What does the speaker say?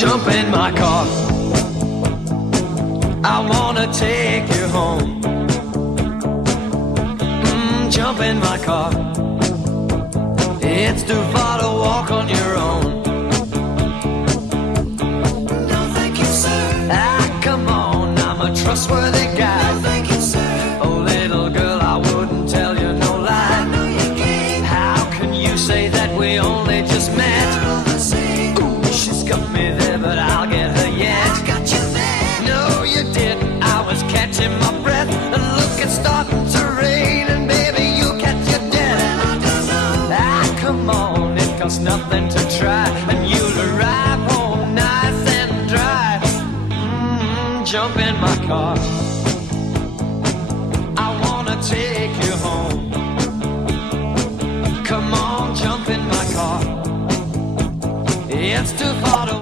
Jump in my car, I wanna take you home. Jump in my car, it's too far to walk on your own. No thank you, sir. Ah, come on, I'm a trustworthy guy. No thank you, sir. Oh, little girl, I wouldn't tell you no I lie. know you can't. How can you say that we only just met? We're on the same. Ooh, she's got me there, but I'll get her yet. I got you there. No, you didn't. I was catching my breath, and look, it's starting to rain, and baby, you catch your death. Well, I don't know. Ah, come on, it costs nothing to try, and you'll arrive home nice and dry. Jump in my car, I wanna take you home. Come on, jump in my car, it's too far to